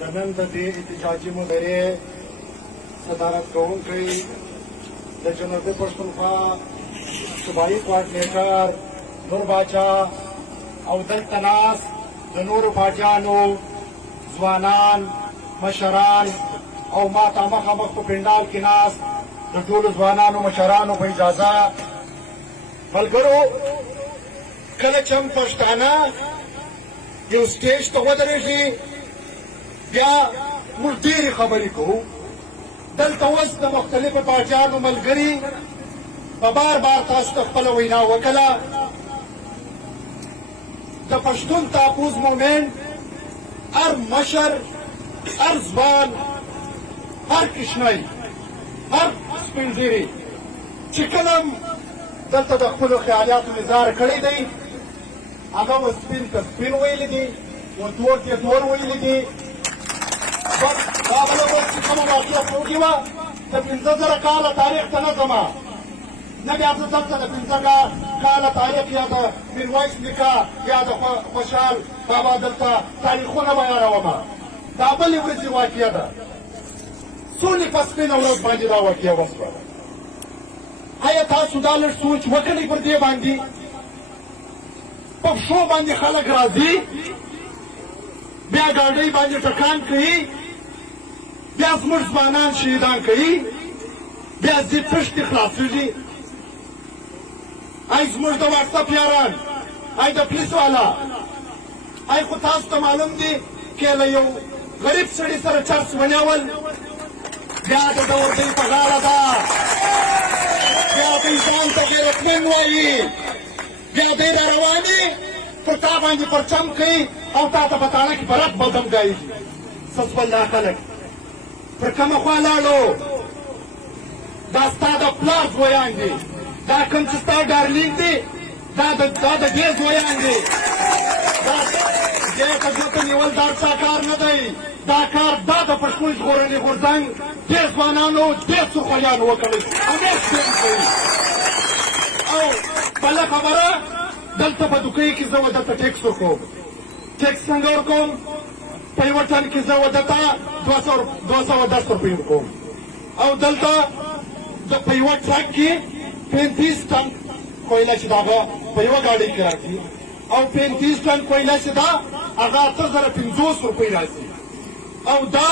د نن د دې احتجاجي مظاهرې صدارت کوونکی د جنوبي پښتونخوا صوبایي کوارډینیټر نور باچا او دلته ناست د نورو باجانو ځوانان مشران او ما ته مخامخ په پنډال کې ناست د ټولو ځوانانو مشرانو په اجازه ملګرو کله چې هم پښتانه یو سټیج ته ودرېږي بیا موږ ډېرې خبرې کوو دلته اوس د مختلفو پاچیانو ملګري په بار بار تاسو ته خپله وینا وکړه د پښتون تاپوس مومنټ هر مشر هر ځوان هر کشنی هر سپین ږیري چې کله دلته د خپلو خیالاتو اظهار کړی دی هغه و سپین ته سپین ویلی دي و تور ته تور ویلی دي دا بله ورځ چې کومه واقعه پروتې وه د 15,000 کاله تاریخ ته نه ځمه نه بیا زه دلته د 15 کاله تاریخ یا د میرویس نیکه یا د خوشحال بابا دلته تاریخونه بیانومه دا بلې ورځې واقعه ده څولې په سپینه ورځ باندې دا واقعه وسوه آیا تاسو دا لږ سوچ وکړئ پر دې باندې په پښو باندې خلک راځي بیا ګاډۍ باندې ټکان کوي بیا زموږ ځوانان شهیدان کوي بیا ځي تښتې خلاصېږي ای زموږ د واټساپ یاران ای د پولیس والا ای خو تاسو ته معلوم دي که له یو غریب سړي سره چرس ونیول بیا د دوردۍ په غاړه ده بیا دوی ځان ته غیرتمن وایي بیا دی را رواني پر تا باندې پرچم کوي او تا ته په تاڼه کې په رد بدم ګایږي سسب الله خلک پر کومه خوا لاړو دا ستا د پلار زویان دي دا کوم چې ستا ډارلینګ دي دا د دې زویان دي دې ته ګوته نیول دا څه کار نه دی دا کار دا د پښتون ژغورنې غورځنګ دې ځوانانو دې سرخویانو وکړی همیش دې کوي او بله خبره دلته په دوکۍ کې زه ودته ټیکس ورکوم ټیکس څنګه ورکوم په یوه ټن کې زه ودته 210 روپۍ ورکوم او دلته په یوه ټرک کې 35 ټن کویله چې دا هغه په یوه ګاډۍ کې راځي او 35 ټن کویله چې دا هغه 8,050 روپۍ راځي او دا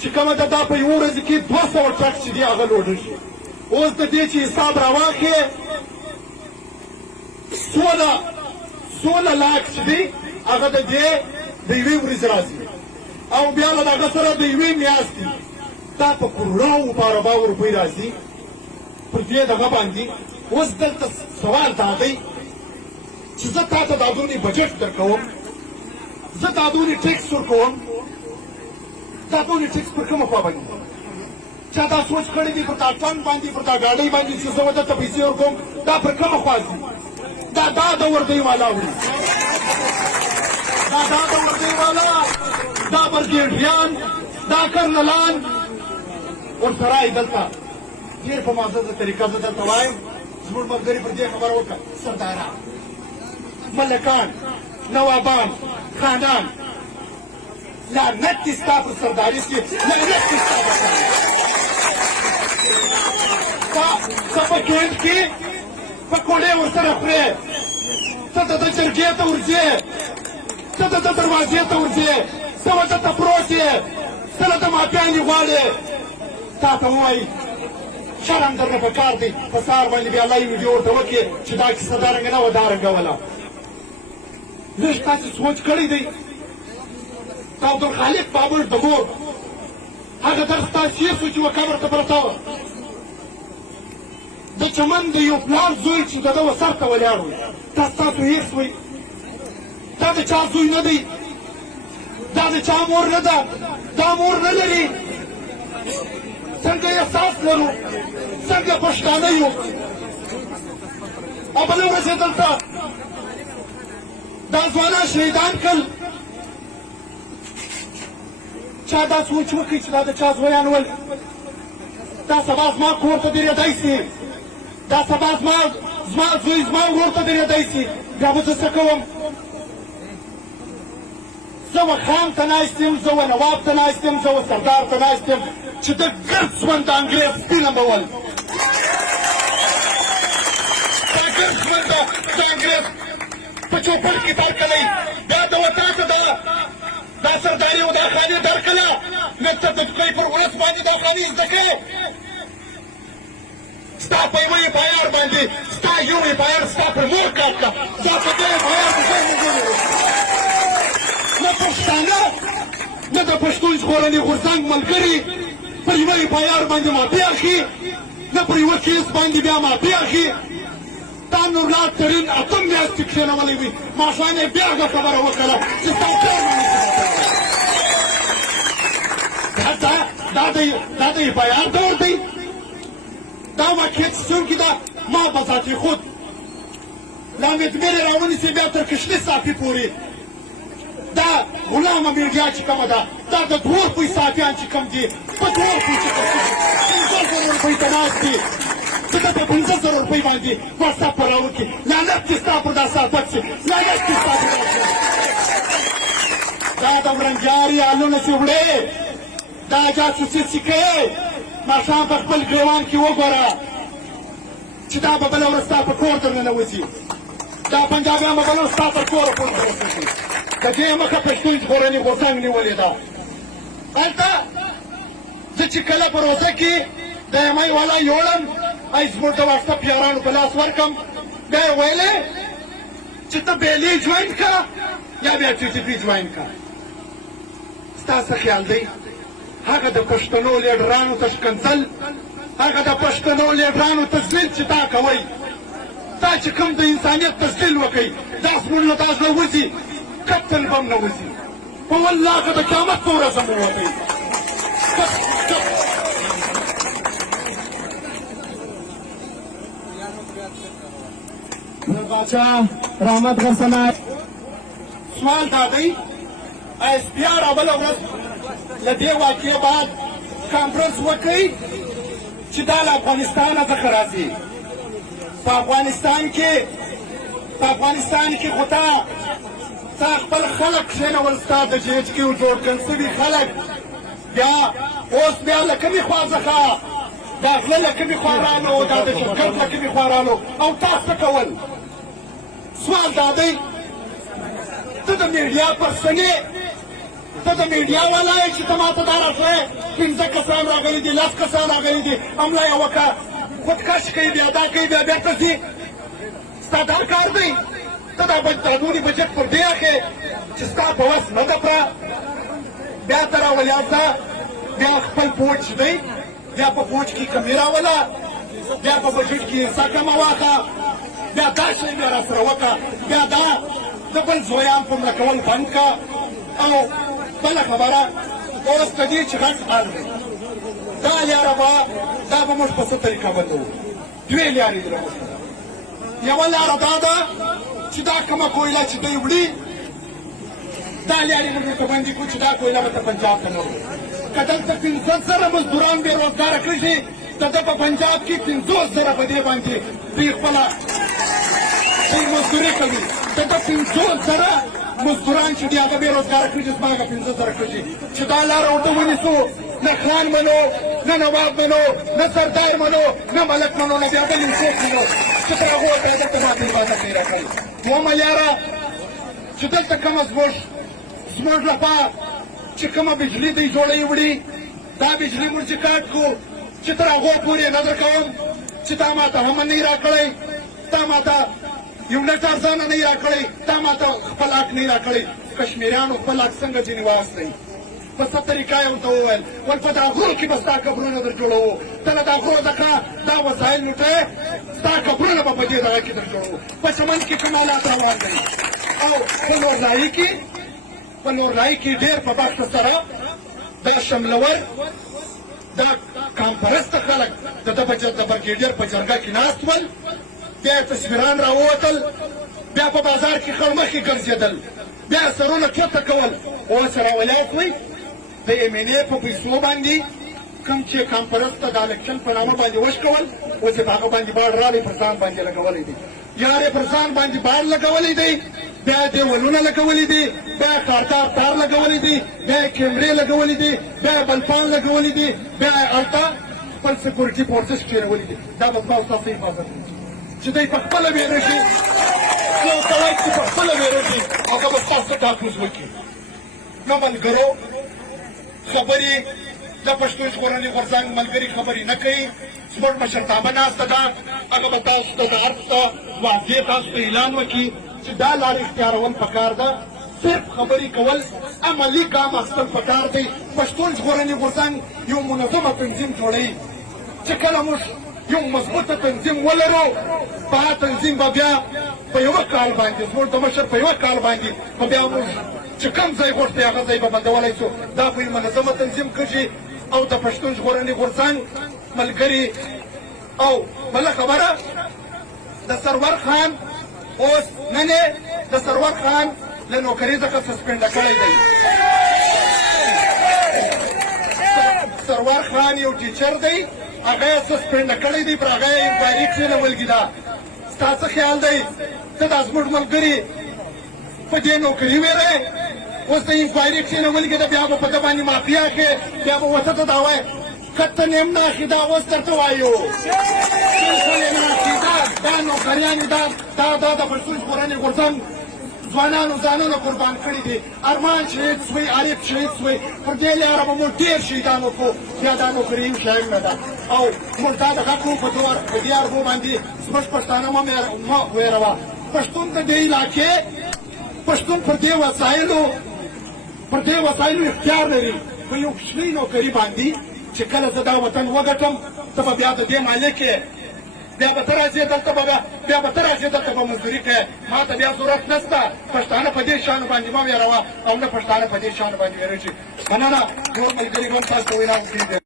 چې کومه ده دا په یوه ورځ کې 200 ټرک چې دي هغه لوډر شي اوس د دې چې حساب راواخلې 16 لاک چې دی هغه د دې د یوې ورځې راځي او بیا له هغه سره د یوې میاشتې دا په کروڑاو په ارباو روپۍ راځي پر دې دغه باندې اوس دلته سوال دا دی چې زه تا ته دا دونې بجټ درکوم زه دا دونې ټیکس ورکوم دا دونې ټیکس پر کومه خوا باندې چا دا سوچ کړی دی پر دا ټن باندې پر دا ګاډۍ باندې چې زه ورته پیسې ورکوم دا پر کومه خوا ځي دا د وردۍ والا وړي دا د وردۍ والا دا برګېډیان دا کرنلان ورسره یې دلته ډېر په معززه طریقه زه دلته وایم زموږ ملګري پر دې خبره وکړه سرداران ملکان نوابان خانان لعنت دي ستا پر سرداري کې لعنت دي ستا ته په کیمپ کې پکوړې ورسره خورې ته د جرګې ته ورځې ته د دروازې ته ورځې ته ودلته پروت یې ته له ده مافیانې غواړې تا ته ووایي شرم درنه په کار دی په سهار باندې بیا لایو ویډیو ورته وکړې چې دا کیسه دارنګه نه وه دا رنګوله لږ تاسې سوچ کړی دی د عبدالخالق بابر د مور هغه درس تاسې یې سو چې و قبر ته پرته وه د چمن د یو پلار زوی چې د ده و سر ته ولاړ وي دا ستاسو هېڅ وئ دا د چا زوی نه دی دا د چا مور نه ده دا مور نه لري څنګه احساس لرو څنګه پښتانه یو او بلې ورځې دلته دا ځوانان شهیدان کړل چا دا سوچ وکړي چې دا د چا زویان ول دا سبا زما کور ته درېدی سي دا سبا زما زوی زما ورور ته درېدی سي بیا به زه څه کوم زه و خان ته ناست یم، زه و نواب ته ناست یم، زه و سردار ته ناست یم چې د ګرد ژوند د انګریز سپینمول. دا ګرد ژوند د انګریز په چوپړ کې درکلی، بیا د وطا ته دا سرداري او دا خاني درکله، نن ته د دوی پر ولس باندې دا خاني زده کوې. ستا په یوه یې پایار باندې ستا یو یې پایار ستا پر مور کاټ کړه، دا په دې یې پایار د ځای مګونې وو. نه پښتانه نه د پښتون ژغورنې غورځنګ ملګري پر یوه یې پایار باندې ماپې اخي، نه پر یوه کیس باندې بیا ماپې اخي. تا نورلا ترین اتم میاشتې کښېنولی وي، ماښام یې بیا هغه خبره وکړه چې ستا کار دا د یې پایار دور دی. دا واقعیت څونکې ده ما بذات خود له مدمرې راونیسي بیا تر کشمیر صافي پورې دا غلامه میډیا چې کومه ده، دا د 2 روپۍ صافیان چې کوم دي په 2 روپۍ چې 50,000 روپۍ ته ناست دي، چې ده په 50,000 روپۍ باندې واټساپ په راوکړي. لعنت دې ستا پر دا صافت شي، لعنت دې ستا پر دا د ورنجاري حالونه چې وړې، دا جاسوسي چې کوې، ماښام په خپل ګریوان کې وګوره چې دا به بله ورځ ستا په کور در ننوځي، دا پنجابیان به بله ورځ ستا پر کوره پورې ورسېږي. د دې مخه پښتون ژغورنې غورځنګ نیولې ده. هلته زه چې کله په روزه کې د امی والا یوړم، ای زموږ د واټساپ یارانو په لاس ورکړم، بیا یې ویلې چې ته بیلې جوین کړه یا بیا ټي ټي پي جوین کړه. ستا څه خیال دی؟ هغه د پښتنو لیډرانو ته ښکنځل، هغه د پښتنو لیډرانو تذلیل چې تا کوئ، تا چې کوم د انسانیت تذلیل وکئ، دا زموږ له دا زړه وځي، کتل به هم نه وځي. په والله که د قیامت په ورځ هم ووتئ. باچا رحمت غرسنه سوال دا دی، ایس بیا رابله ورځ له دې واقعې بعد کانفرنس وکړئ چې دا له افغانستانه څخه راځي. په افغانستان کې خو تا خپل خلک کښېنول، ستا د جي ایچ کیو جوړ کړل سوي خلک، بیا اوس بیا له کومې خوا څخه دا غله له کومې خوا رالو، دا د چرګرد له کومې خوا رالو، او تا څه کول؟ سوال دا دی، ته د میډیا پرسن یې، ته د میډیا والا یې چې ته ما ته دا راښیې 15 کسان راغلي دي، 10 کسان راغلي دي، حمله یې وکړه، خودکش کوي، بیا دا کوي، بیا بېرته ځي. ستا دا کار دی؟ ته دا قانوني بجټ پر دې اخې چې ستا په وس نه ده پوره، بیا ته راولیازه، بیا خپل فوج دی، بیا په فوج کې کمې راوله، بیا په بجټ کې حصه کمه واخه، بیا دا شی بیا راسره وکړه، بیا دا د بل زویان په مړه کول بند کړه. او بله خبره اوس د دې چې غټ حال دی، دا لیاره به دا به موږ په څه طریقه بدلو؟ 2 لیارې دي موږ سره. یوه لاره دا ده چې دا کومه کویله چې دوی وړي، دا لیارې موږ ورته بندې کړو چې دا کویله به ته پنجاب ته نه وړو. که دلته 15,000 مزدوران بې روزګاره کړي شي، د ده په پنجاب کې 50,000 په دې باندې دوی خپله مزدوري کوي. د ده 50,000 مزدوران چې دي هغه بې روزګاره کړي چې زما هغه 15,000 کړي چې دا لاره ورته ونیسو، نه خان منو، نه نواب منو، نه سردار منو، نه ملک منو، نه بیا بل څوک منو چې تر هغو ته یې دلته باندې عبادت تېره کړئ. دویمه لیاره چې دلته کومه زموږ لخوا چې کومه بجلي دی جوړی وړي، دا بجلي موږ چې کاټ کړو چې تر هغو پورې نظر کوم چې تا ما ته امن نه یې راکړی، تا ما ته یو نټ ارزانه نه یې راکړی، تا ما ته خپل حق نه یې راکړی. کشمیریانو خپل حق څنګه ځینې واخلئ؟ په څه طریقه یې ورته وویل، ول په دا غرو کې به ستا قبرونه در جوړوو، ته له دا غرو څخه دا وسایل لوټې، ستا قبرونه به په دې دغه کې در جوړوو. په چمن کې کوم حالات روان دی، او په نورلایي کې ډېر په بخته سره دا شملور، دا کامپرسته خلک د ده د برګېډیر په جرګه کې ناست ول، بیا یې تصویران راووتل، بیا په بازار کې خړمخې ګرځېدل، بیا سرونه چوته کول. اوس راولیات وئ د MNA په پیسو باندې کوم چې کامپرسته د الکشن په نامه باندې وشکول، اوس یې په هغه باندې باړ رالی پر ځان باندې لګولی دی، یار یې پر ځان باندې باړ لګولی دی، بیا دیوالونه لګولي دي، بیا کارتار تار لګولي دي، بیا کیمرې لګولي دي، بیا بلپان لګولي دي، بیا هلته خپل سکیورټي فورسز کېنولي دي. دا به زما ستاسو حفاظت وي چې دوی په خپله ویرېږي، یو سړی چې په خپله ویرېږي هغه به ستاسو تحفظ وکړي. نو ملګرو خبرې د پښتون ژغورنې غورځنګ ملګري خبرې نه کوي. زموږ مشرتابه ناسته ده، هغه به تاسو ته د هر څه واضح تاسو ته اعلان وکړي چې دا لار اختیارول پکار ده. صرف خبرې کول عملي ګام اخیستل پکار دی. پښتون ژغورنې غورځنګ یو منظمه تنظیم جوړوي چې کله موږ یو مضبوطه تنظیم ولرو، په هغه تنظیم به بیا په یوه کال باندې زموږ د مشر په یوه کال باندې به بیا موږ چې کوم ځای غوښتي هغه ځای به بندولی شو. دا به منظمه تنظیم کړي او د پښتون ژغورنې غورځنګ ملګري. او بله خبره د سرور خان اوس نن د سرور خان له نوکرۍ څخه سسپینډ کړی دی. سرور خان یو ټیچر دی، هغه یې سسپینډ کړی دی، پر هغه یې انکوایري کښېنولګي ده. ستا څه خیال دی؟ ته دا زموږ ملګري په دې نوکري ویری، اوس د انکوایري کښېنولګي ده، بیا به په ده باندې مافیا کې بیا به ورته ته دا وایي که ته نیم ناخي دا اوس درته وایو دا نوکریانې دا د پښتون ژغورنې غورځنګ ځوانانو ځانونه قربان کړي دي. ارمان شهید سوی، عارف شهید سوی، پر دې لاره به موږ ډېر شهیدان وکړو. بیا دا نوکري شی نه ده او موږ دا دغه کړو په دې اربو باندې زموږ پښتانه مه ویروه. پښتون د دې علاقې پښتون پر دې وسایلو اختیار لري. په یو کوچنۍ نوکري باندې چې کله زه دا وطن وګټم ته به بیا د دې مالک یې، بیا به ته راځې دلته به مزدوري کوې. ما ته بیا ضرورت نشته. پښتانه په دې شیانو باندې مه ویروه او نه پښتانه په دې شیانو باندې ویرېږي. مننه نور ملګري هم تاسو ته وینا وکړي.